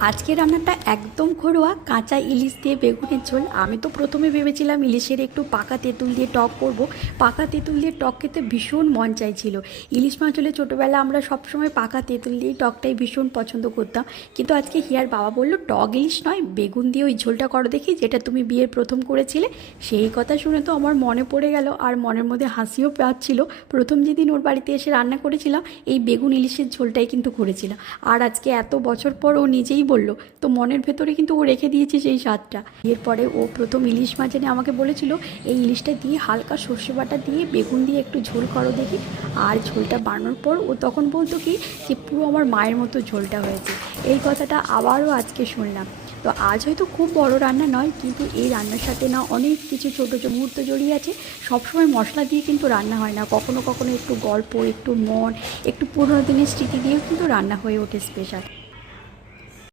আজকে রান্নাটা একদম ঘরোয়া কাঁচা ইলিশ দিয়ে বেগুনের ঝোল। আমি তো প্রথমে ভেবেছিলাম ইলিশের একটু পাকা তেঁতুল দিয়ে টক করব। পাকা তেঁতুল দিয়ে টক খেতে ভীষণ মন চাইছিল। ইলিশ মাছ হলে ছোটোবেলা আমরা সবসময় পাকা তেঁতুল দিয়ে টকটাই ভীষণ পছন্দ করতাম, কিন্তু আজকে হিয়ার বাবা বললো টক ইলিশ নয়, বেগুন দিয়ে ওই ঝোলটা করো দেখি, যেটা তুমি বিয়ের প্রথম করেছিলে। সেই কথা শুনে তো আমার মনে পড়ে গেল, আর মনের মধ্যে হাসিও পাচ্ছিল। প্রথম যেদিন ওর বাড়িতে এসে রান্না করেছিলাম এই বেগুন ইলিশের ঝোলটাই কিন্তু করেছিলাম, আর আজকে এত বছর পর ও নিজেই বলল, তো মনের ভেতরে কিন্তু ও রেখে দিয়েছে সেই স্বাদটা। এরপরে ও প্রথম ইলিশ মাছ এনে আমাকে বলেছিল এই ইলিশটা দিয়ে হালকা সর্ষে বাটা দিয়ে বেগুন দিয়ে একটু ঝোল করো দেখি। আর ঝোলটা বানানোর পর ও তখন বলতো কি যে পুরো আমার মায়ের মতো ঝোলটা হয়েছে। এই কথাটা আবারও আজকে শুনলাম। তো আজ হয়তো খুব বড় রান্না নয়, কিন্তু এই রান্নার সাথে না অনেক কিছু ছোটো ছোটো মুহূর্ত জড়িয়ে আছে। সবসময় মশলা দিয়ে কিন্তু রান্না হয় না, কখনো কখনো একটু গল্প, একটু মন, একটু পুরোনো দিনের স্মৃতি দিয়েও কিন্তু রান্না হয়ে ওঠে স্পেশাল।